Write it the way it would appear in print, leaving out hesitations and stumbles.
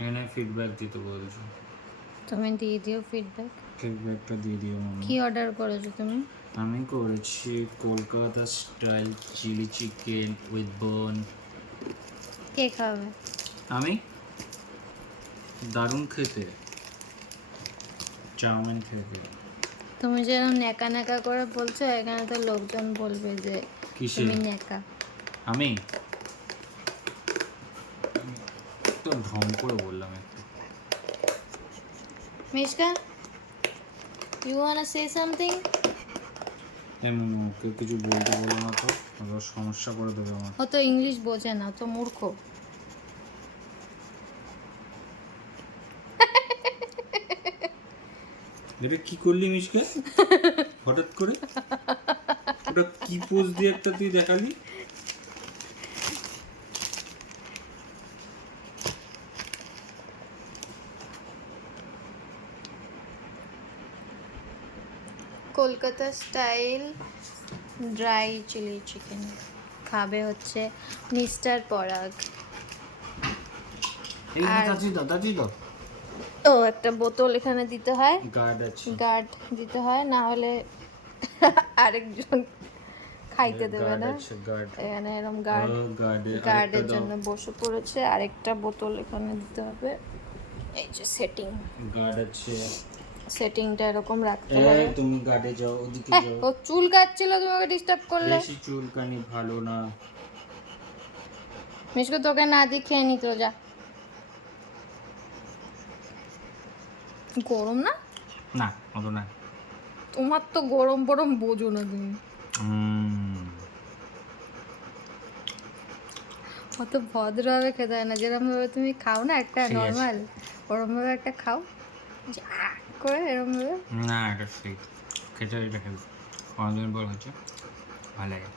এখানে ফিডব্যাক দিতে বলছো, তুমি দিয়ে দিও ফিডব্যাক। ফিডব্যাকটা দিয়ে দিও মামা। কি অর্ডার করেছো তুমি? আমি করেছি Kolkata style chilli chicken with bone. কে খাবে? আমি, দারুণ খেতে, চাউমিন খেতে। তুমি যেরকম ন্যাকা ন্যাকা করে বলছো, এখানে তো লোকজন বলবে যে কিসে? তুমি ন্যাকা। আমি তো ঢং করে বললাম একটু। Mishka, you wanna say something? ওকে কিছু বলতে বলো না তো, আবার সমস্যা করে দেবে আমার। ও তো ইংলিশ বোঝে না, তো মূর্খ। এটা কি করলি মিশকে হঠাৎ করে? ওটা কি পোজ দিয়ে একটা তুই দেখালি? Kolkata style dry chilli chicken খাবে হচ্ছে মিস্টার পরাগ। এই আর দাদি দাও, দাদি দাও। ও একটা বোতল এখানে দিতে হয়, গার্ড আছে, গার্ড দিতে হয়, না হলে আরেকজন খাইতে দেবে গার্ড না। আছে, গার্ড। এখানে এরকম গার্ড, গার্ডের জন্য বসে পড়েছে। আরেকটা বোতল এখানে দিতে হবে। এই যে সেটিং, গার্ড আছে। সেটিংটা এরকম রাখতে এই হবে। তুমি গার্ডে যাও, ওদিকে যাও। ও চুল কাটছিল, তুমি ওকে ডিস্টার্ব করলে। বেশি চুলকানি ভালো না। মিশকো তোকে না দিয়ে খেয়ে নিত, যা। গরম না? না অত না। তোমার তো গরম গরম বোঝো না তুমি। অত ভদ্রভাবে খেতে হয় না, যেরকম ভাবে তুমি খাও না একটা ঠিক আছে। নর্মাল, ওরকম ভাবে একটা খাও, যে আ করে এরকম ভাবে। না এটা ঠিক, খেতে এটা খেতে অনেকদিন পর হচ্ছে, ভালো লাগে।